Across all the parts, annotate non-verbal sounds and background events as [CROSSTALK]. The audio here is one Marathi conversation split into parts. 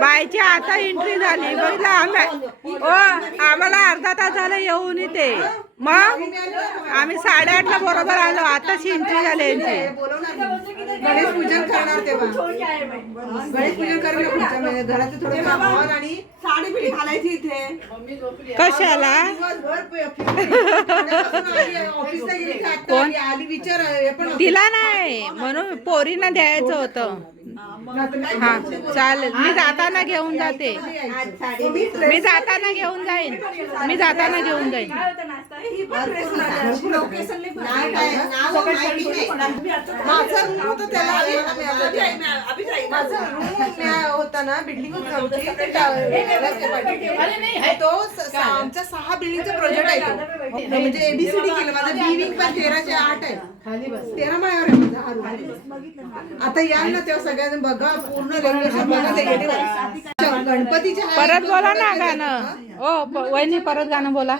बायची आता एंट्री झाली. बघला आम्ही. ओ आम्हाला अर्धा तास झाला येऊन इथे. मग? आम्ही साडेआठला बरोबर आलो. आताच एंट्री झाली यांची गणेश पूजन करणार तेव्हा. गणेश पूजन करणार घराचं थोडं आणि साडी बिडी घालायची इथे कशाला हे तिला नाही म्हणून पोरींना द्यायचं होतं हा चालेल मी जाताना घेऊन जाते मी जाताना घेऊन जाईन मी जाताना घेऊन जाईन. माझा रूम होता त्याला आम्ही- आम्ही आलो. माझा रूम होता ना बिल्डिंग ते टावर- तो स- स- आमचा सहा बिल्डिंगचा प्रोजेक्ट आहे तो. म्हणजे एबीसीडी केलं माझं बी विंग पण तेराशे आठ आहे. तेरा माळ्यावर आहे माझा हा रूम आता याल ना तेव्हा सगळ्यांना बघा पूर्ण रेग्युलेशन बघा ते येणे बघा. गणपतीच्या परत बोला ना गाणं. ओ प- वहिनी परत गाणं बोला.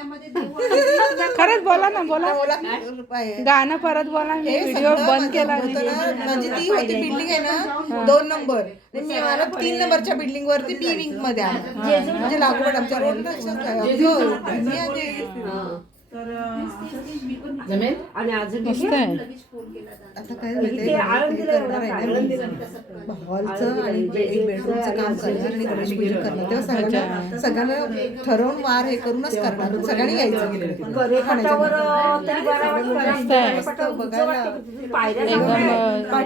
खरंच बोला ना बोला. गाणं परत बोला मी हे व्हिडिओ बंद केला होतं ना, माझी ती होती बिल्डिंग आहे ना दोन नंबर. आणि मी मला तीन नंबरच्या बिल्डिंग वरती बी विंगमध्ये म्हणजे लागवड आमच्या रोड आता काय हे. हॉलचं आणि एक बेडरूमचं काम करणार आणि गणेश पूजन करणार तेव्हा सगळ्यांना सगळ्यांना ठरवून वार हे करूनच करणार सगळ्यांनी यायचं बघायला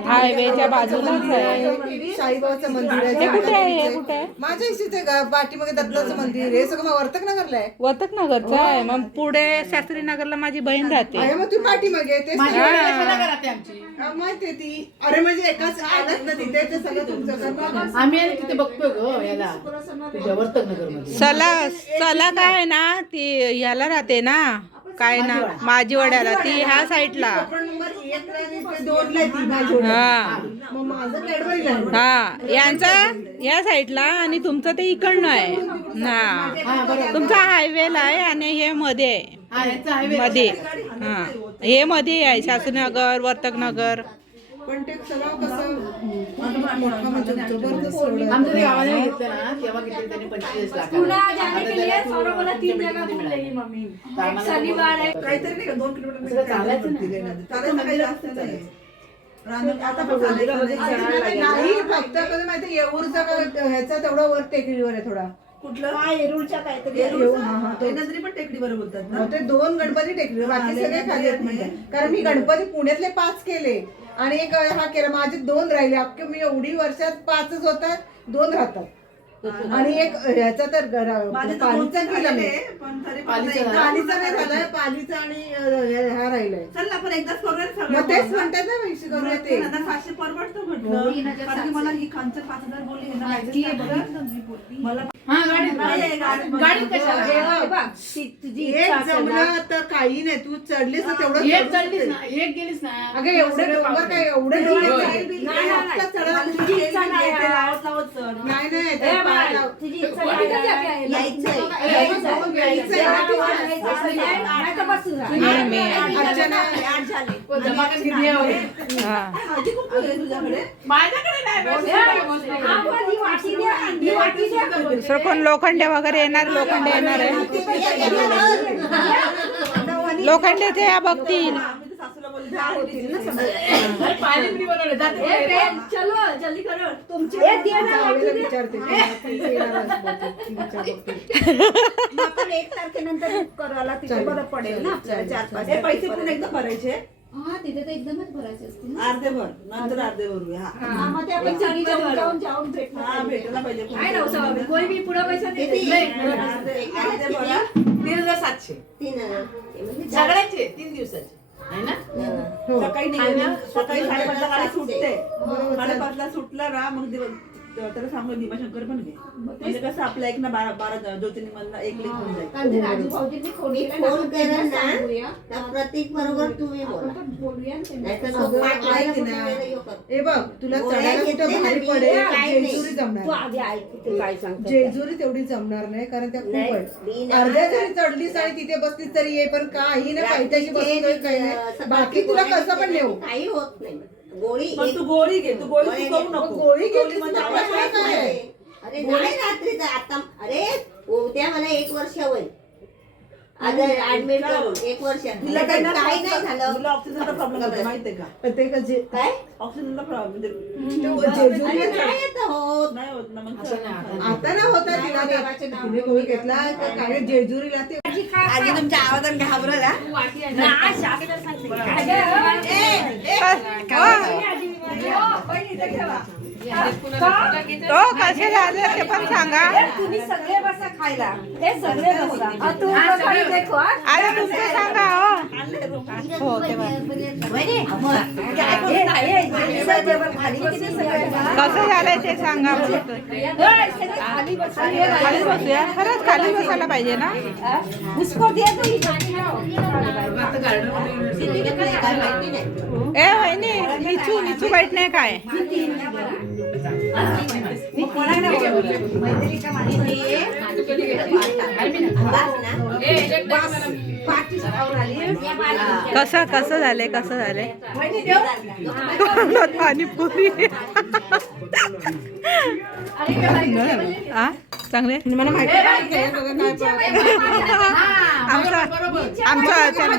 हायवेच्या बाजूलाच आहे साईबाबाचं मंदिर आहे हे कुठे आहे हे कुठे आहे माझ्या इथे पाठीमागे दत्ताचं मंदिर हे सगळं वर्तक नगरला आहे वतक नगरचं आहे मग पुढे शास्त्री नगरला माझी बहीण राहते. मग तुम्ही पाठीमागे ते. हा, माहिती आहे ती. अरे म्हणजे एकाच आलात ना तिथे ते सगळं तुमचं करणार आम्ही आणि तिथे बघतोय ग याला तुझ्या वर्तकनगरमध्ये सला सला काय आहे ना ती ह्याला राहते ना. काय ना माझी वड्याला ती ह्या साईडला. हा हा. यांचं या साईडला आणि तुमचं ते इकडनं आहे. हा. तुमचा हायवेला आहे आणि हे मध्ये आहे मध्ये. हा. हे मध्ये आहे शास्त्रीनगर वर्तकनगर. पण ते सगळं कसं मोठा म्हणजे जबरदस्त रोड आहे. आमच्या ते गावाला घेतलं ना तेव्हा किती त्यांनी पंचवीस लाख काहीतरी नाही का दोन किलोमीटर चालायचं नाही. आता नाही फक्त कसं माहिती येऊरचा का ह्याचा तेवढा वर टेकडीवर आहे थोडा. कुठलं? येरूळच्या काहीतरी तो. नजरी पण टेकडीवर बोलतात ना? ते दोन गणपती टेकले बाकी सगळे खाली आहेत म्हणजे. कारण मी गणपती पुण्यातले पाच केले. आणि एक हा केला माझे दोन राहिले. अख्खे मी एवढी वर्षात पाचच होतात दोन राहतात. आणि एक ह्याचा तर पालीचा केला मी झाले, पण तरी पण पालीचा एकदा- पालीचा नाही झालाय पालीचा आणि हा राहिलाय. चल ना आपण एकदाच करूया ना तेच म्हणतात ना पैसे करूया ते सातशे परवडतं म्हटलं. की मला ही खानचं पाच हजार बोलली. मला हा काही नाही तू चढलीस तर तेवढं एक. ना गेलीस ना अगं एवढं डोंगर काय एवढं नाही, नाही, ते? हा. दुसरं कोण लोखंडे वगैरे येणार? लोखंडे येणार आहे. लोखंडेचे या बघतील होतील ना सगळे. विचारते. एक तारखेनंतर बुक करायला तिथे बरं पडेल ना आपल्याला चार पाच हे पैसे पण एकदम भरायचे हा तिथे तर एकदमच भरायचे असतील ना अर्धे भर नंतर अर्धे भरूया हा. हा, मग ते आपण सगळी जाऊन जाऊन जाऊन भेटणार हा भेटायला पाहिजे कोणी. बी पुढे पैसा अर्धे अर्धे भरा तीन हजार सातशे सगळ्यांचे तीन दिवसाचे आहे ना? सकाळी निघाली. सकाळी साडेपाचला गाडी सुटते. साडेपाचला सुटला ना मग दिवस त्याला सांगू भीमाशंकर पण घे म्हणजे कसं आपला एक ना बारा बारा ज्योतिर्लिंगांना एक लेख होऊन जाईल कारण ते राजू भाऊजींनी फोन केला ना, फोन आपण केला त्यांना ना, सांगूया. त्या प्रतीक बरोबर तुम्ही बोला आपण बोलूया ना त्यांना. नाहीतर अगं, तो पाठ ऐक कुठे ना. वेळ येऊ करतो. ए बघ तुला गोळ्या चढायला घेतल्या कुठं ना भारी मी, पडेल काय नाही. जेजुरी जमणार तू नाही. आधी ऐक ते काय सांगतो जेजुरी तेवढी जमणार नाही कारण त्या खूप नाही, आहेत मी ना- अर्ध्या जरी चढलीस आणि तिथे बसलीस तरी ये पण काही ना काही रात्रीचे, नाही बाकी तुला कसं पण नेऊ काही होत नाही गोळी पण तू गोळी घे तू गोळी चुकवू नको. गोळी घेतली म्हणजे आवाज काय? अरे नाही रात्रीच आता अरे उद्या मला एक वर्ष होईल. ऍडमिट करून. एक वर्ष तिला काही ना काही नाही झालं. तुला ऑक्सिजनचा प्रॉब्लेम होतो माहितीये का? पण ते कसे काय? ऑक्सिजनचा प्रॉब्लेम म्हणजे जेजुरी अरे नाही येत होत. नाही होत ना मग असं नाही आता ना होता तिला घेतला काय जेजुरीला ते. आधी तुमच्या आवाजाने घाबरला. तो कसे झाले ते पण सांगा तुम्ही सगळे बसा खायला हे सगळे बसा हा, हा. अरे तुमचं सांगा हो हो ते बरं. हे नाही, हे जेवणाचं जेवण खाली किती सगळे बसा. कसं झालंय ते सांगा खाली बसा. हे खाली बसूया खरंच खाली बसायला पाहिजे ना हा? ए वहिनी निचू निचू वाईट नाही काय कसं कसं झालंय कसं झालंय? पाणीपुरी आ? चांगले? मला माहिती हे. आमचा आमचा दोन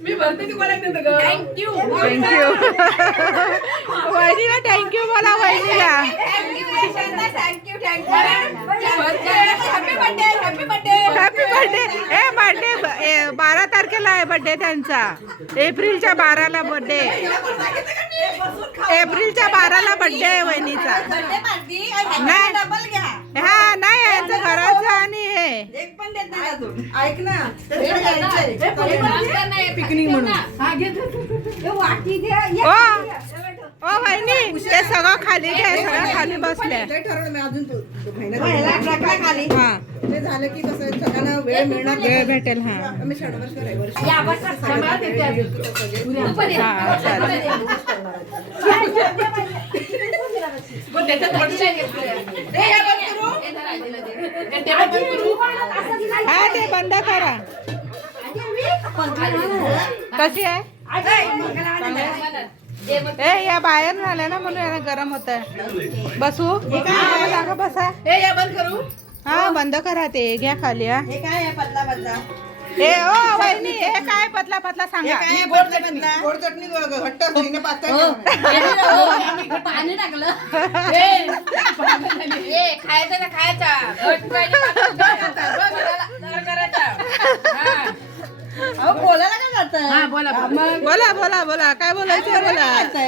खाली बसेल तिच्याकडे. मस्त ना थँक्यू वहिनीला थँक्यू बोला वहिनीला. हॅपी बर्थडे ए बर्थडे बारा तारखेला आहे बर्थडे त्यांचा. एप्रिलच्या बाराला बर्थडे एप्रिलच्या बाराला बर्थडे आहे वहिनीचा. नाही. हा नाही यांचं घराचं आणि हे. ऐक ना तर इकडे यायचंय. पिकनिक म्हणून. हे वाटी. ओ ओ वहिनी ते सगळं खाली घ्या सगळं खाली बसले ते ठरवलं मी अजून तो- तो महिना खाली. हा. ते झालं की कसं सगळ्यांना वेळ मिळणार वेळ भेटेल हा. मी षडवर्ष रविवर्ष या बसा. हा चालेल. हा ते बंद करा. कशी आहे? ए या बाहेर झाल्या ना म्हणून यांना गरम होत बसू? हा, जागा बसा. हा बंद करा. ते. घ्या खाली हा. हे काय आहे? पतला पतला ए ओ वहिनी हे काय पतला पतला सांगा. ही गोड चटणी? गोड चटणी घट्ट असते हिने पातळ हो. नाही. पाणी टाकलं. खायचं ना खायचा? घट पाहिजे बोलायला काय बोला बोला. बोला काय बोलायचं बोला.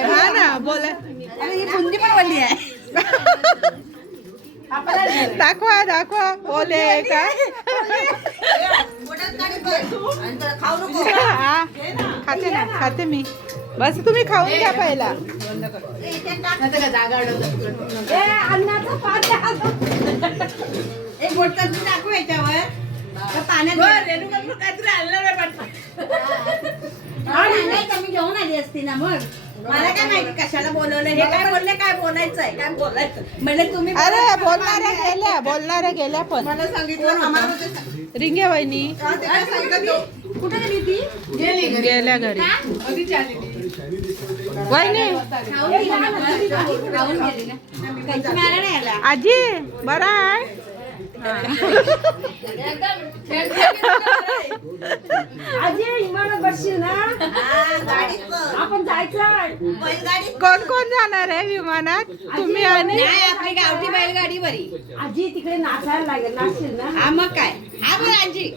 हा ना बोला. अरे ही बुंदी पण वल्ली आहे. दाखवा दाखवा. बोले का? पोटात गाडी बस. आणि तर खाऊ नको हा. खाते ना खाते मी. बस तुम्ही खाऊन घ्या पहिला. पाण्यात काहीतरी आणलं नाही आणि नाही तर मी घेऊन आली असती ना मग. मला काय माहिती कशाला बोलवलं? हे काय बोलले काय बोलायचंय? काय बोलायचं? म्हणजे तुम्ही अरे बोलणाऱ्या गेल्या बोलणाऱ्या गेल्या पण. मला सांगितलं आम्हाला रिंगे वहिनी. कुठे गेली ती? घरी. गेल्या घरी. वहिनी. त्यांची मला नाही आला आजी बरा आहे. कोण कोण जाणार आहे विमानात? तुम्ही आणि आपली गावठी बैलगाडी बरी आजी तिकडे नाचायला लागेल नाचशील ना? हा मग काय? हा बरं आजी.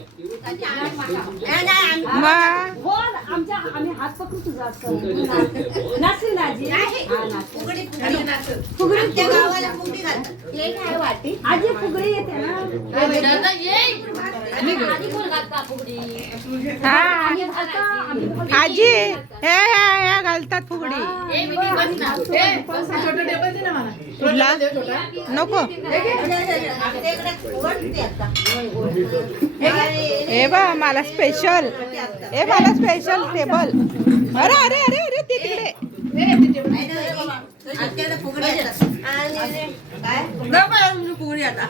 मग आमच्या आम्ही हात पकडू तुझा असं. नाचशील ना आजी हा, नाच. फुगडी गावाला फुगडी घालतात ते काय वाटी आजी फुगडी येते ना. आजी हे ह्या ह्या घालतात फुगडी. कुठला नको. हे बा मला स्पेशल हे मला स्पेशल टेबल अरे अरे अरे अरे तिकडे. आमच्याकडे फुगडी असतात. आणि काय फुगडी आता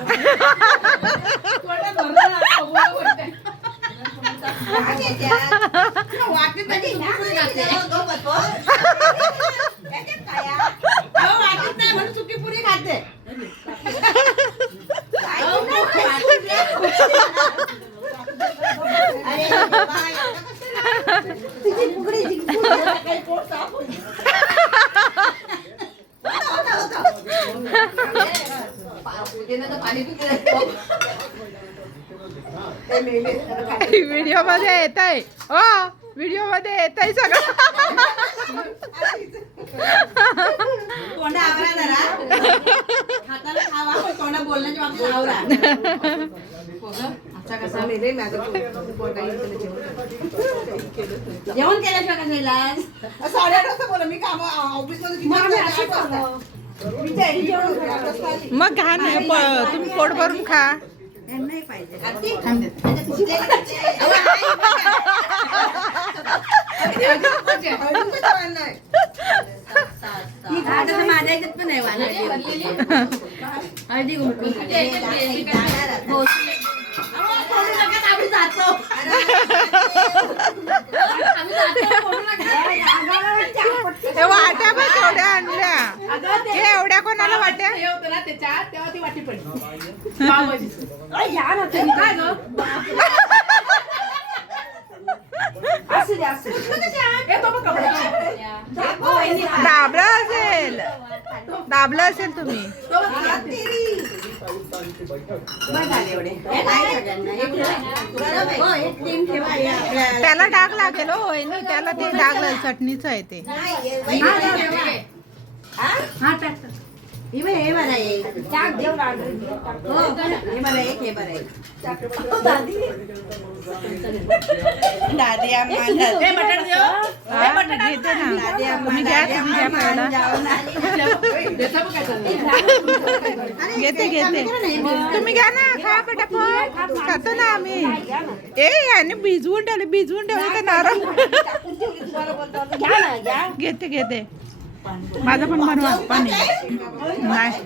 काय त्याच्यात? वाटीत कधी फुगडी घातली. गो बसव. त्याच्यात काय आहे? अहो, वाटत नाही म्हणून सुकी पुरी खाते काय वाटीत अरे बाबा, एवढं कशाला? तुझी फुगडी जिंकून गेला, काही पोट साफ होईल. होता, होता, होता. व्हिडिओमध्ये येत आहे हो व्हिडिओमध्ये येत आहे सगळं तोंडा आवरा जरा हाताला खावा पण तोंडा बोलण्याच्या बाबतीत आवरा जेवण केल्याशिवाय कसं इलाज साडेआठ वाजता बोला मी काम ऑफिसमध्ये? आठ आठ. मग प- तुम्ही पोट भरून खा. नाही. ही माझ्या ह्याच्यात पण आहे हळदी वाट्या बघ केवढ्या आणल्या. हे एवढ्या कोणाला वाट्या? हे होतं ना त्याच्यात तेव्हा ती वाटी पडली. [LAUGHS] [LAUGHS] गरम आहे. हो, एक टीम ठेवा हे आपल्या- त्याला डाग लागेल हो वहिनी त्याला ते डाग लागेल चटणीचं आहे ते नाही, हे हा, बरं, आहे. हो, हे बरं आहे, हे बरं आहे. दादी. हे? हा, घेते ना दादी तुम्ही घ्या तुम्ही घ्या पहिला जाऊन आली. त्याचं बघ काय चाललंय घेते घेते. तुम्ही घ्या ना खा पटापट. खातो ना आम्ही. ए याने भिजवून ठेवले भिजवून ठेवले तर नरम. [LAUGHS] घ्या ना, घ्या. घेते घेते. माझं पण बनवा पाणी नाही.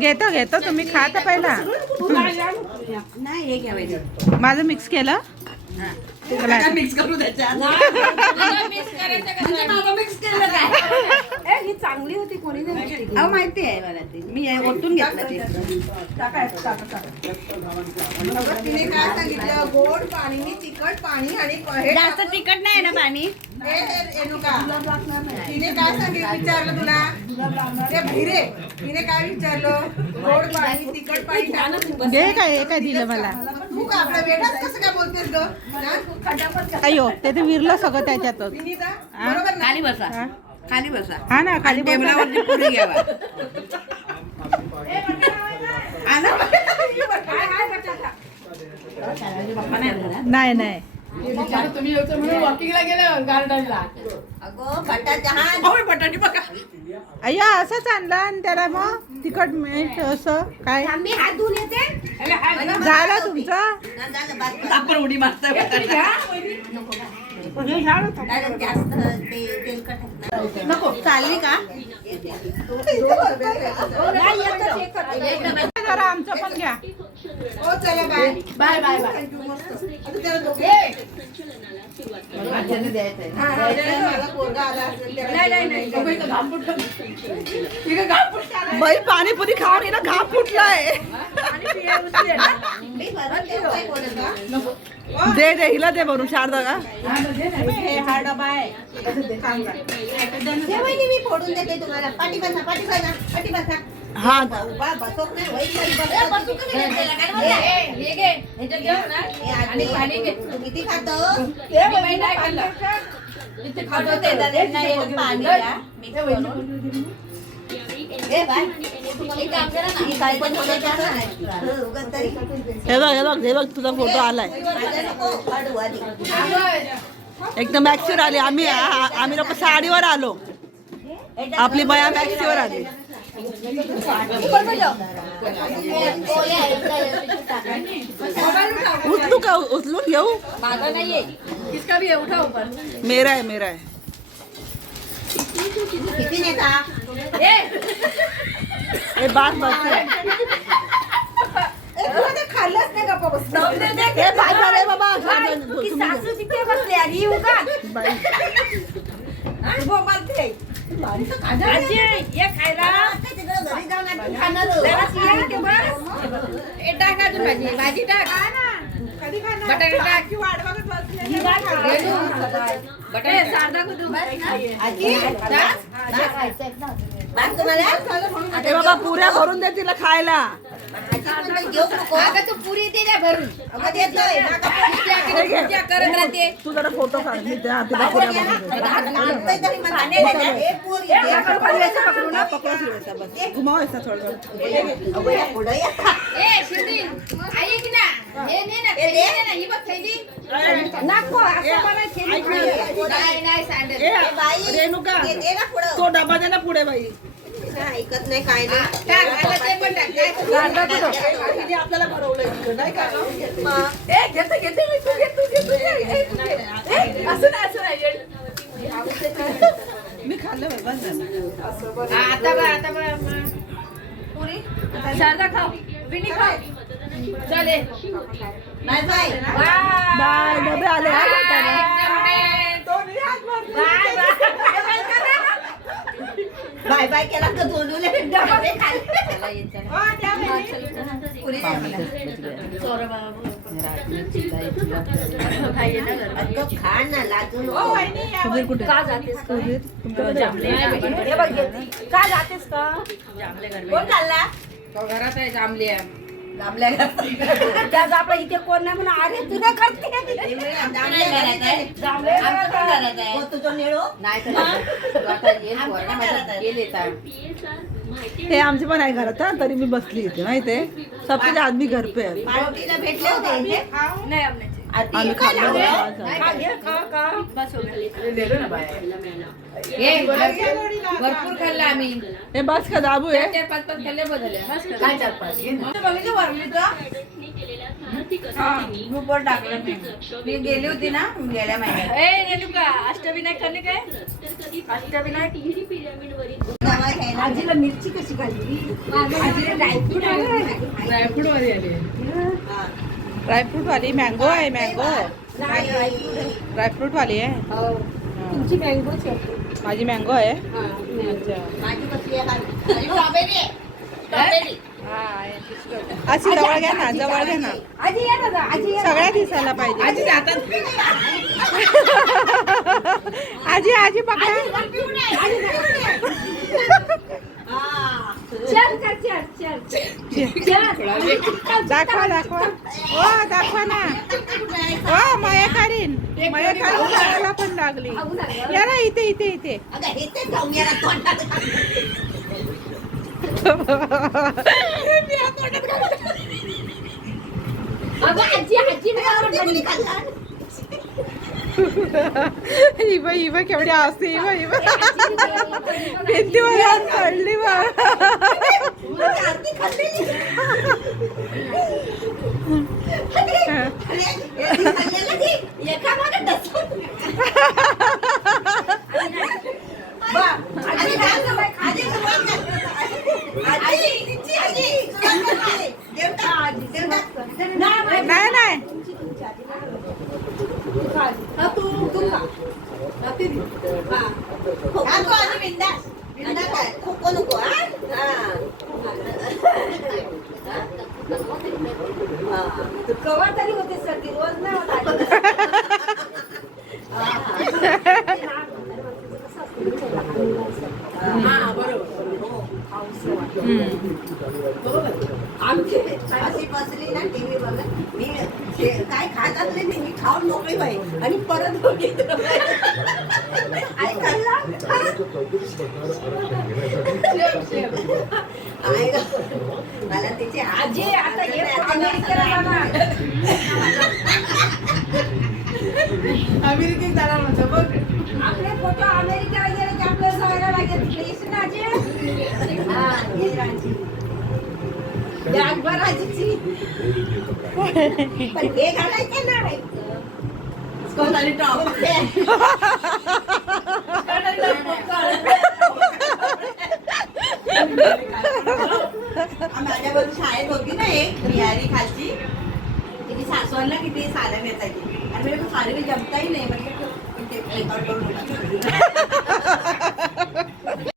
घेतो घेतो. तुम्ही खा तर पहिला माझं मिक्स केलं. मिक्स करू? म्हणजे माझं मिक्स केलं काय? ही चांगली होती कोणी अहो माहिती आहे मला ती. मी हे ओतून घेतलं ते. तिने काय सांगितलं? गोड पाणी तिखट पाणी आणि जास्त तिखट नाही ना पाणी? ए, ए, रेणुका. तिने काय सांगितलं? विचारलं तुला? ते भैरे तिने काय विचारलं? गोड पाणी तिखट पाणी काय हे काय दिलं मला? तू का बेटाच कसं काय बोलतेस ग? हा? अयो ते ते विरलं सगळं त्याच्यातच. बरोबर खाली बसा. हा? खाली बसा. हा ना खाली बसा. टेबलावरती पुरी घ्यावा. नाही नाही. तुम्ही होतं म्हणून वॉकिंगला गेलं गार्डनला अगं, बटाटा बघा. अय्या असंच आणलं आणि त्याला मग तिखट मीठ असं काय? झालं तुमचं. आपण उडी मारताय. नको चालली का? जरा आमचं पण घ्या. हो चला बाय बाय बाय बाय. बाई पाणीपुरी खाऊन ना घाम फुटलाय? दे दे हिला दे भरून शारदा का? हा डबा आहे. मी फोडून देते तुम्हाला. पाठी बसा पाठी बसा पाठी बसा हा हे हे किती खातो. ही? हं. हे बघ हे बघ हे बघ तुझा फोटो आलाय. एकदम मॅक्सीवर आले. आम्ही आम्ही लोक साडीवर आलो. आपली बया मॅक्सीवर आली. उचलू का उचलून घेऊ माझा नाहीये किसका भी है? उठाओ ऊपर। मेरा आहे मेरा आहे किती नेता ए हे बास। बस खाल्लंच नाही गप्पा बस हे बास झालंय बाबा तुम्ही घ्या. सासू तिथे बसली आणि ही उगाच. आजी ये खायला ये बस टाक अजून भाजी भाजी टाक बटाटे टाक बटाटे तुम्हाला? बाबा पुऱ्या भरून दे तिला खायला नको. अगं तू पुरी दे ना भरून. अगं, देतोय. पूजा करत राहते. तू जरा फोटो काढ. मी त्या तिला पुऱ्या पोरी, हे पकडू ना. पकडा फिरवायचा बस. घुमावायचा थोडं थोडं. ए शिर्डी ऐक ना. हे ने ना थैली दे. ना. ही बघ थैली नको, असं मला. नये. नाही नाही सँडल ए, रेणुका ते दे ना पुढं. तो डबा दे ना पुढे बाई. ऐकत नाही काय नाही. आपल्याला नाही का? घेते घेते मी तू घे तू घे तू घे. ए, तू घे. ए, असं नाही असं नाही. मी खाल्लं बाई बस झालं. आता बघ आता बघ पुरी शारदा खाऊ विनी खाऊ चले बाय बाय. बाय. डबे आले हा लोकांना. बाय बाय केला तर दोनूले डबे खाल्ले खा ना सुधीर कुठे? का जातेस का हे जातेस का कोण खाल्ला तो घरात आहे जांभल्या जांभल्या त्याचा आपला इथे कोण नाही म्हणून अरे तू नाही करते आहे. आहे. हो, तुझं निळो? आहे. हे आमचे पण आहे घरात तरी मी बसली इथे माहितीये? सबसे आदमी घर पे है पार्टीला भेटले होते आम्ही खाल्लं? भरपूर खाल्लं आम्ही. हे बस का दाबू आहे पाच पाच खाल्ले बदल काय चार पाच? घे ना. ग्रुपवर टाकलं मी. गेली होती ना गेल्या महिन्यात. ए रेणुका अष्टविनायक करणे काय? अष्टविनायक. आजीला मिरची कशी खाल्ली? आजीला ड्रायफ्रूट ड्रायफ्रूट वाली आली. ड्रायफ्रूट वाली मँगो आहे मँगो ड्रायफ्रूट वाली आहे तुमची मँगोची आहे. माझी मँगो आहे हा. अशी जवळ घ्या ना जवळ घ्या ना आजी ये ना जा, आजी ये ना. सगळ्या दिसायला पाहिजे आजी आजी पकडा हा. चल चल चल चल. चल. दाखवा दाखवा. हो दाखवा ना. हो माया काढीन. माया काढीन पण लागली. या ना इथे इथे इथे. अगं आजी आजी नाही आवडत कोणी खाल्ला? इव इव केवढी असते इव इव. भिंतीवर जाऊन पडली. नाही नाही हा, तू तू खा. हा. खा तू आधी बिंदास. बिंदास काय? खोको नको हा? कवा तरी होते सर्दी रोज नाही होत बरोबर. हो. आमची अशी बसली ना टीव्ही बघत मी काय खात असले नाही मी खाऊन मोकळी बाई आणि परत मला तिची आजी आता अमेरिकेत जाणार म्हणतो बघ आपले फोटो अमेरिकेला गेले की आपल्याला जायला लागेल तिकडे ना हा, ये राजी. पण हे स्कर्ट आणि टॉप माझ्या